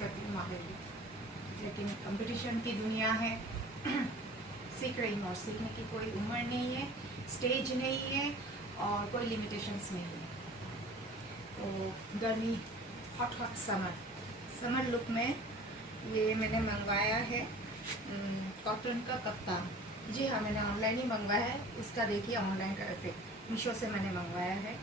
करती हूँ वहाँ भी, लेकिन कंपटीशन की दुनिया है। सीख रही हूँ और सीखने की कोई उम्र नहीं है, स्टेज नहीं है और कोई लिमिटेशंस नहीं है। तो गर्मी, हॉट हॉट समर लुक में ये मैंने मंगवाया है कॉटन का कप्तान। जी हाँ, मैंने ऑनलाइन ही मंगवाया है। इसका देखिए ऑनलाइन का इफेक्ट, मीशो से मैंने मंगवाया है।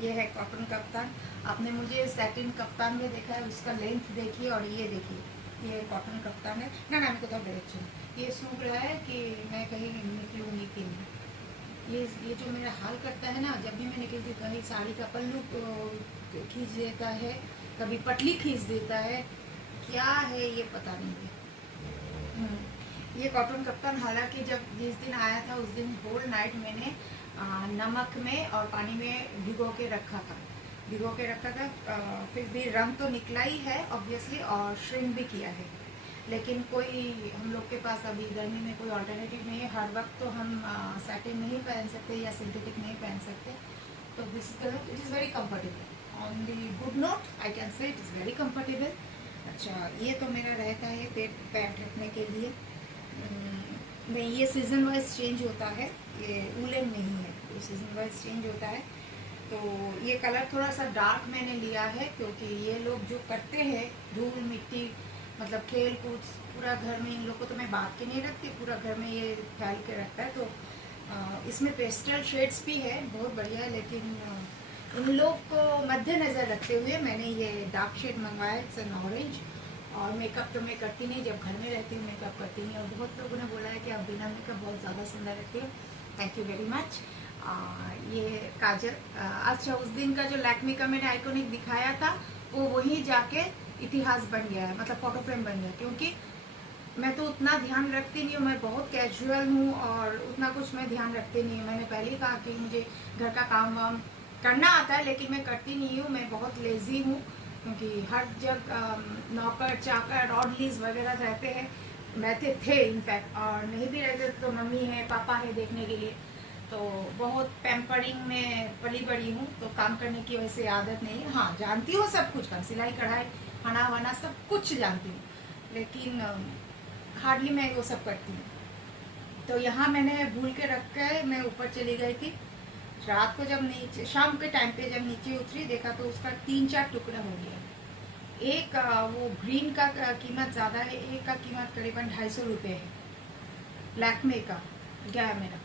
ये है कॉटन कप्तान। आपने मुझे सैटिन कप्तान में देखा है, उसका लेंथ देखिए और ये देखिए, ये कॉटन कप्तान है ना। ना को तो डायरेक्शन ये सूख रहा है कि मैं कहीं निकलूँगी कि नहीं। ये जो मेरा हाल करता है ना, जब भी मैं निकलती हूँ, कहीं साड़ी का पल्लू खींच देता है, कभी पटली खींच देता है, क्या है ये पता नहीं है। ये कॉटन कप्तान हालांकि जब जिस दिन आया था उस दिन होल नाइट मैंने नमक में और पानी में भिगो के रखा था। फिर भी रंग तो निकला ही है ऑब्वियसली और श्रिंक भी किया है, लेकिन कोई हम लोग के पास अभी गर्मी में कोई अल्टरनेटिव नहीं है। हर वक्त तो हम सैटिन नहीं पहन सकते या सिंथेटिक नहीं पहन सकते। तो this it is very comfortable. On the good note I can say it is very comfortable. अच्छा, ये तो मेरा रहता है पेट पैर ढकने के लिए। नहीं, ये सीज़न वाइज चेंज होता है, ये वूलन नहीं है, ये सीज़न वाइज चेंज होता है। तो ये कलर थोड़ा सा डार्क मैंने लिया है क्योंकि ये लोग जो करते हैं धूल मिट्टी, मतलब खेल कूद, पूरा घर में इन लोग को तो मैं बात के नहीं रखती, पूरा घर में ये फैल के रखता है। तो इसमें पेस्टल शेड्स भी है, बहुत बढ़िया है, लेकिन इन लोग को मद्देनज़र रखते हुए मैंने ये डार्क शेड मंगवाया, इट्स एन ऑरेंज। और मेकअप तो मैं करती नहीं, जब घर में रहती हूँ मेकअप करती नहीं। और बहुत लोगों ने बोला है कि आप बिना मेकअप बहुत ज़्यादा सुंदर रहती हो, थैंक यू वेरी मच। ये काजल, अच्छा उस दिन का जो लैक्मे का मैंने आइकॉनिक दिखाया था वो वहीं जाके इतिहास बन गया है, मतलब फोटो फ्रेम बन गया, क्योंकि मैं तो उतना ध्यान रखती नहीं हूँ, मैं बहुत कैजुअल हूँ और उतना कुछ मैं ध्यान रखती नहीं हूँ। मैंने पहले ही कहा कि मुझे घर का काम वाम करना आता है लेकिन मैं करती नहीं हूँ, मैं बहुत लेज़ी हूँ, क्योंकि हर जगह नौकर चाकर ऑडलीज वगैरह रहते हैं, रहते थे इनफैक्ट, और नहीं भी रहते तो मम्मी है पापा है देखने के लिए। तो बहुत पैम्परिंग में पली बड़ी हूँ, तो काम करने की वैसे आदत नहीं है। हाँ, जानती हूँ सब कुछ काम, सिलाई कढ़ाई खाना वाना सब कुछ जानती हूँ, लेकिन हार्डली मैं वो सब करती हूँ। तो यहाँ मैंने भूल के रख के मैं ऊपर चली गई थी। रात को जब नीचे, शाम के टाइम पे जब नीचे उतरी, देखा तो उसका 3-4 टुकड़ा हो गया। एक वो ग्रीन का कीमत ज़्यादा है, एक का कीमत करीबन 250 रुपये है, लैक्मे का गया है मेरा।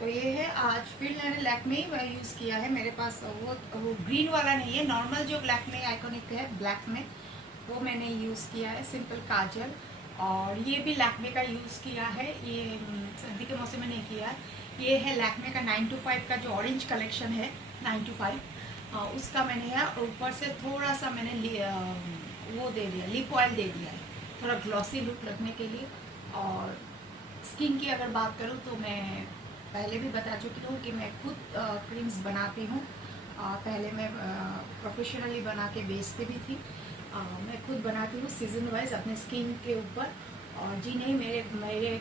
तो ये है, आज फिर मैंने लैक्मे ही यूज़ किया है। मेरे पास वो ग्रीन वाला नहीं है, नॉर्मल जो लैक्मे आइकॉनिक है ब्लैक में, वो मैंने यूज़ किया है, सिंपल काजल। और ये भी लैक्मे का यूज़ किया है, ये सर्दी के मौसम में नहीं किया। ये है लैक्मे का 9 to 5 का जो ऑरेंज कलेक्शन है, 9 to 5 उसका मैंने है। ऊपर से थोड़ा सा मैंने वो दे दिया, लिप ऑयल दे दिया है, थोड़ा ग्लॉसी लुक रखने के लिए। और स्किन की अगर बात करूँ तो मैं पहले भी बता चुकी हूँ कि मैं खुद क्रीम्स बनाती हूँ। पहले मैं प्रोफेशनली बना के बेचती भी थी। मैं खुद बनाती हूँ सीजन वाइज अपने स्किन के ऊपर। और जी नहीं, मेरे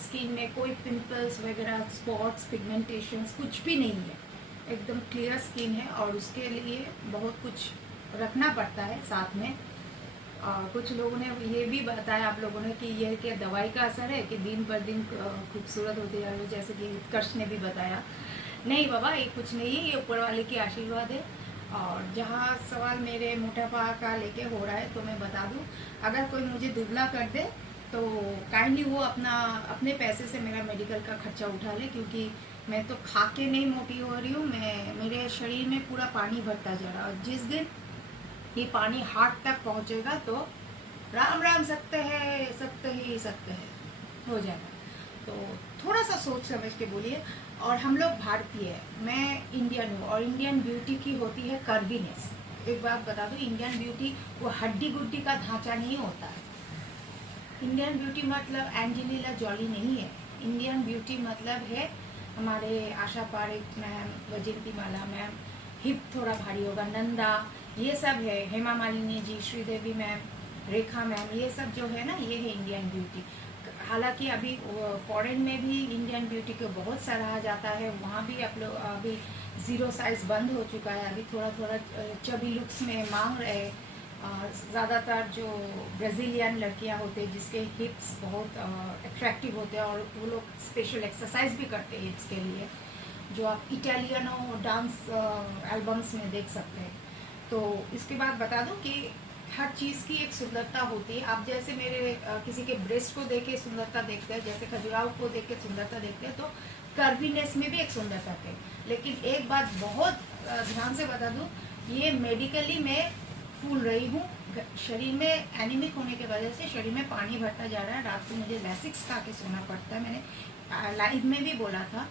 स्किन में कोई पिंपल्स वगैरह, स्पॉट्स, पिगमेंटेशंस कुछ भी नहीं है, एकदम क्लियर स्किन है। और उसके लिए बहुत कुछ रखना पड़ता है साथ में। कुछ लोगों ने ये भी बताया आप लोगों ने कि ये क्या दवाई का असर है कि दिन पर दिन खूबसूरत होते जा रहे हो, जैसे कि उत्कर्ष ने भी बताया। नहीं बाबा, ये कुछ नहीं है, ये ऊपर वाले की आशीर्वाद है। और जहाँ सवाल मेरे मोटापा का लेके हो रहा है, तो मैं बता दूँ, अगर कोई मुझे दुबला कर दे तो काइंडली वो अपने पैसे से मेरा मेडिकल का खर्चा उठा ले, क्योंकि मैं तो खा के नहीं मोटी हो रही हूँ, मेरे शरीर में पूरा पानी भरता जा रहा है। और जिस दिन ये पानी हार्ट तक पहुँचेगा तो राम राम सकते हैं हो जाएगा। तो थोड़ा सा सोच समझ के बोलिए। और हम लोग भारतीय है, मैं इंडियन हूँ, और इंडियन ब्यूटी की होती है कर्वीनेस। एक बात बता दूँ, इंडियन ब्यूटी वो हड्डी गुड्डी का ढांचा नहीं होता है। इंडियन ब्यूटी मतलब एंजेलिना जॉली नहीं है। इंडियन ब्यूटी मतलब है हमारे आशा पारेख मैम, वैजयंती माला मैम, हिप थोड़ा भारी होगा, नंदा, ये सब है, हेमा मालिनी जी, श्रीदेवी मैम, रेखा मैम, ये सब जो है ना, ये है इंडियन ब्यूटी। हालांकि अभी फॉरेन में भी इंडियन ब्यूटी को बहुत सराहा जाता है, वहाँ भी आप लोग अभी ज़ीरो साइज़ बंद हो चुका है, अभी थोड़ा थोड़ा चबी लुक्स में मांग रहे हैं। ज़्यादातर जो ब्राज़ीलियन लड़कियां होते हैं जिसके हिप्स बहुत अट्रैक्टिव होते हैं और वो लोग स्पेशल एक्सरसाइज भी करते हैं हिप्स के लिए, जो आप इटालियनो डांस एल्बम्स में देख सकते हैं। तो इसके बाद बता दूं कि हर चीज़ की एक सुंदरता होती है। आप जैसे मेरे किसी के ब्रेस्ट को देख के सुंदरता देखते हैं, जैसे खजुराहो को देख के सुंदरता देखते हैं, तो कर्वीनेस में भी एक सुंदरता है। लेकिन एक बात बहुत ध्यान से बता दूं, ये मेडिकली मैं फूल रही हूँ। शरीर में एनीमिक होने की वजह से शरीर में पानी भरता जा रहा है। रात को मुझे लैसिक्स खा के सोना पड़ता है। मैंने लाइव में भी बोला था,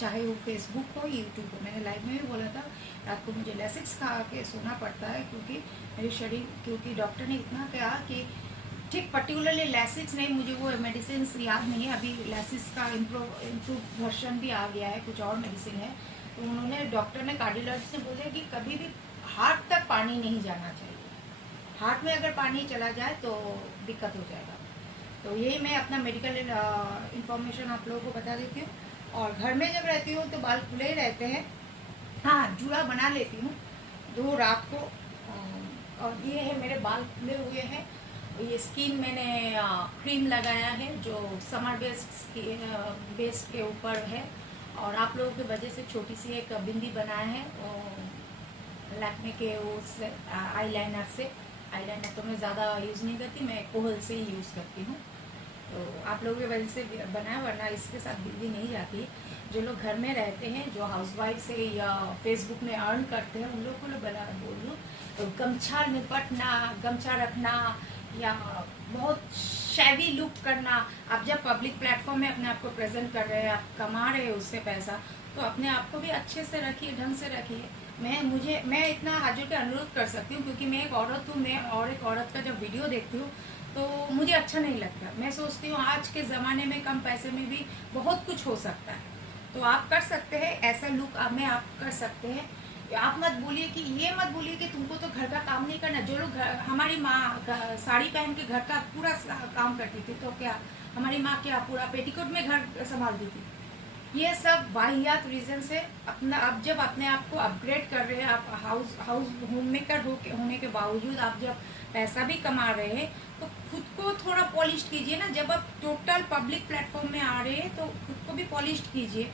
चाहे वो फेसबुक हो यूट्यूब हो, मैंने लाइव में भी बोला था रात को मुझे लैसिक्स खा के सोना पड़ता है, क्योंकि मेरे शरीर, क्योंकि डॉक्टर ने इतना कहा कि ठीक पर्टिकुलरली लैसिक्स नहीं, मुझे वो मेडिसिन याद नहीं है अभी। लैसिक्स का इम्प्रूव वर्जन भी आ गया है, कुछ और मेडिसिन है। तो उन्होंने, डॉक्टर ने, कार्डियोलॉजिस्ट ने बोला कि कभी भी हार्ट तक पानी नहीं जाना चाहिए। हार्ट में अगर पानी चला जाए तो दिक्कत हो जाएगा। तो यही मैं अपना मेडिकल इंफॉर्मेशन आप लोगों को बता देती हूँ। और घर में जब रहती हूँ तो बाल खुले ही रहते हैं। हाँ, जूड़ा बना लेती हूँ 2 रात को। और ये है मेरे बाल खुले हुए हैं। ये स्किन मैंने क्रीम लगाया है जो समर बेस्ड के ऊपर है। और आप लोगों की वजह से छोटी सी एक बिंदी बनाया है लैक्मे के उस आईलाइनर से। आईलाइनर तो मैं ज़्यादा यूज़ नहीं करती, मैं कोहल से ही यूज़ करती हूँ। तो आप लोगों की वजह से बनाया, वरना इसके साथ बिल्ली नहीं जाती। जो लोग घर में रहते हैं, जो हाउसवाइफ से या फेसबुक में अर्न करते हैं, उन लोग को बना बोल दूँ तो गमछा निपटना, गमछा रखना या बहुत शैवी लुक करना। आप जब पब्लिक प्लेटफॉर्म में अपने आप को प्रेजेंट कर रहे हैं, आप कमा रहे हैं उससे पैसा, तो अपने आप को भी अच्छे से रखिए, ढंग से रखिए। मैं इतना हाथ जोड़ के अनुरोध कर सकती हूँ, क्योंकि मैं एक औरत हूँ। मैं और एक औरत का जब वीडियो देखती हूँ तो मुझे अच्छा नहीं लगता। मैं सोचती हूँ आज के ज़माने में कम पैसे में भी बहुत कुछ हो सकता है। तो आप कर सकते हैं ऐसा लुक आप कर सकते हैं। आप मत बोलिए कि, ये मत बोलिए कि तुमको तो घर का काम नहीं करना। जो लोग हमारी माँ साड़ी पहन के घर का पूरा काम करती थी, तो क्या हमारी माँ क्या पूरा पेटीकोट में घर संभालती थी? ये सब वाहियात रीजन से अपना, आप जब अपने आप को अपग्रेड कर रहे हैं, आप हाउस होम मेकर होने के बावजूद आप जब पैसा भी कमा रहे हैं, तो खुद को थोड़ा पॉलिश कीजिए ना। जब आप टोटल पब्लिक प्लेटफॉर्म में आ रहे हैं तो खुद को भी पॉलिश कीजिए।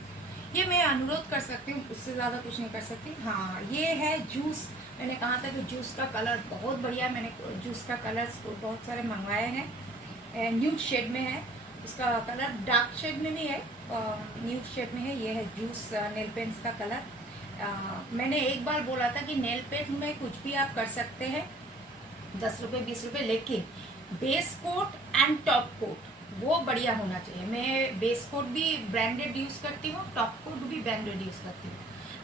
ये मैं अनुरोध कर सकती हूँ, उससे ज़्यादा कुछ नहीं कर सकती। हाँ, ये है जूस। मैंने कहा था कि जूस का कलर बहुत बढ़िया। मैंने जूस का कलर बहुत सारे मंगवाए हैं। न्यूड शेड में है, उसका कलर डार्क शेड में भी है, न्यूड शेड में है। ये है जूस नेल पेंट्स का कलर। मैंने एक बार बोला था कि नेल पेंट में कुछ भी आप कर सकते हैं, 10 रुपये 20 रुपये, लेकिन base coat and top coat वो बढ़िया होना चाहिए। मैं बेस कोट भी ब्रांडेड यूज़ करती हूँ, टॉप कोट भी ब्रांडेड यूज़ करती हूँ।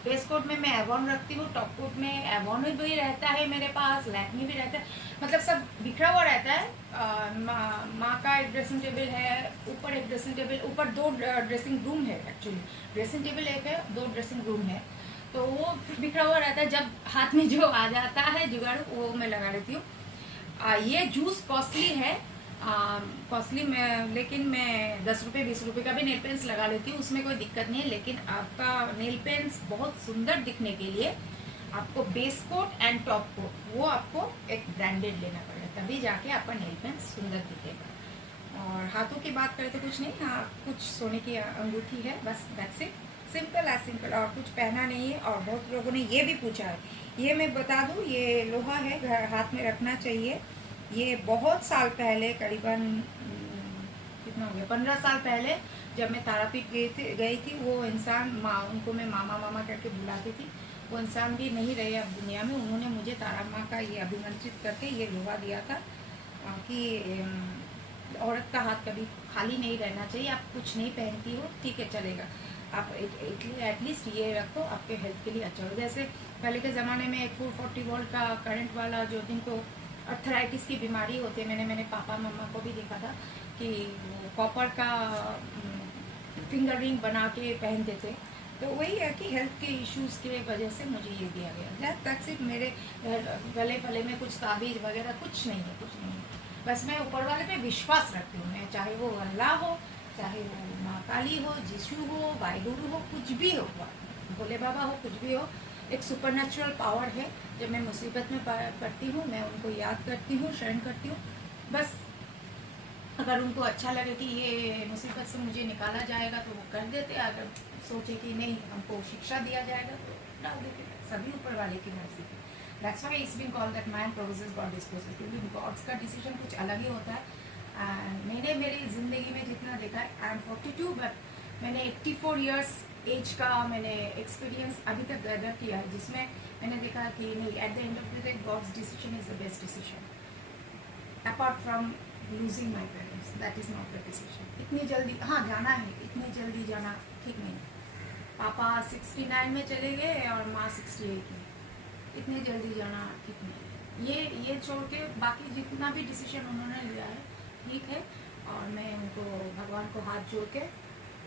बेस कोट में मैं एवॉन रखती हूँ, टॉप कोट में एवॉन भी रहता है मेरे पास, लैक्मे भी रहता है, मतलब सब बिखरा हुआ रहता है। माँ का एक ड्रेसिंग टेबल है, ऊपर एक ड्रेसिंग टेबल, ऊपर 2 ड्रेसिंग रूम है। एक्चुअली ड्रेसिंग टेबल एक है, 2 ड्रेसिंग रूम है, तो वो बिखरा हुआ रहता है। जब हाथ में जो आ जाता है जुगाड़, वो मैं लगा लेती हूँ। ये जूस कॉस्टली है, कॉस्टली में, लेकिन मैं 10 रुपये 20 रुपये का भी नेल पेंट्स लगा लेती हूँ, उसमें कोई दिक्कत नहीं है। लेकिन आपका नेल पेंट्स बहुत सुंदर दिखने के लिए आपको base coat and top coat वो आपको एक ब्रांडेड लेना पड़ेगा, तभी जाके आपका नेल पेंट्स सुंदर दिखेगा। और हाथों की बात करें तो कुछ नहीं, हाँ कुछ सोने की अंगूठी है, बस दैट्स इट, सिंपल है, सिंपल, और कुछ पहना नहीं है। और बहुत लोगों ने ये भी पूछा है, ये मैं बता दूँ, ये लोहा है, घर हाथ में रखना चाहिए। ये बहुत साल पहले, करीबन कितना हो गया, 15 साल पहले, जब मैं तारापीठ गई थी, वो इंसान, उनको मैं मामा मामा करके बुलाती थी, वो इंसान भी नहीं रहे अब दुनिया में। उन्होंने मुझे तारा माँ का ये अभिमंत्रित करके ये लोहा दिया था कि औरत का हाथ कभी खाली नहीं रहना चाहिए। आप कुछ नहीं पहनती हो, ठीक है, चलेगा, आप एटलीस्ट ये रखो, आपके हेल्थ के लिए अच्छा हो। जैसे पहले के ज़माने में एक 440 वोल्ट का करंट वाला, जो जिनको अर्थराइटिस की बीमारी होती है, मैंने पापा मम्मा को भी देखा था कि वो कॉपर का फिंगर रिंग बना के पहनते थे। तो वही है कि हेल्थ के इश्यूज़ की वजह से मुझे ये दिया गया। तक सिर्फ मेरे गले फले में कुछ ताबीज़ वगैरह कुछ नहीं है, कुछ नहीं है। बस मैं ऊपर वाले पे विश्वास रखती हूँ। मैं चाहे वो अल्लाह हो, चाहे वो माँ काली हो, जिशु हो, वाहिगुरु हो, कुछ भी हो, भोले बाबा हो, कुछ भी हो, एक सुपरनेचुरल पावर है। जब मैं मुसीबत में पड़ती हूँ मैं उनको याद करती हूँ, शरण करती हूँ। बस अगर उनको अच्छा लगे कि ये मुसीबत से मुझे निकाला जाएगा तो वो कर देते, अगर सोचे कि नहीं हमको शिक्षा दिया जाएगा तो डाल देते। सभी ऊपर वाले की मर्जी है। That's why it's been called that man progresses God disposes, क्योंकि गॉड्स का डिसीजन कुछ अलग ही होता है। एंड मैंने मेरी ज़िंदगी में जितना देखा है, आई एम 42 बट मैंने 84 ईयर्स एज का मैंने एक्सपीरियंस अभी तक गैदर किया है, जिसमें मैंने देखा कि नहीं, at the end of the day God's decision is the best decision apart from losing my parents. That is not the decision. इतनी जल्दी हाँ जाना है, इतनी जल्दी जाना ठीक नहीं। पापा 69 में चले गए और माँ 68 में, इतनी जल्दी जाना ठीक नहीं। ये छोड़ के बाकी जितना भी डिसीजन उन्होंने लिया है ठीक है, और मैं उनको भगवान को हाथ जोड़ के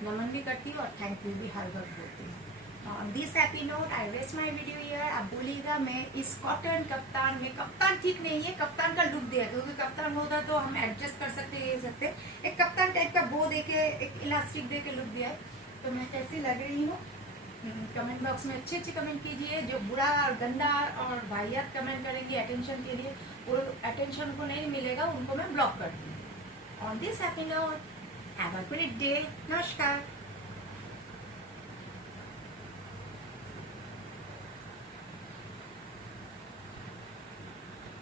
नमन भी करती हूँ और थैंक यू भी हर वक्त बोलती हूँ। On this happy note I rest my video here. आप बोलिएगा मैं इस कॉटन कफ्तान में, कफ्तान ठीक नहीं है, कफ्तान का लुक दिया, क्योंकि कफ्तान होता तो हम एडजस्ट कर सकते ये सकते। एक कप्तान टाइप का बो दे के, एक इलास्टिक दे के लुक दिया है, तो मैं कैसी लग रही हूँ कमेंट बॉक्स में अच्छे कमेंट कीजिए। जो बुरा और गंदा और वाहियात कमेंट करेंगे अटेंशन के लिए, वो अटेंशन को नहीं मिलेगा, उनको मैं ब्लॉक कर दूँगी। On this happy note have a great day. नमस्कार।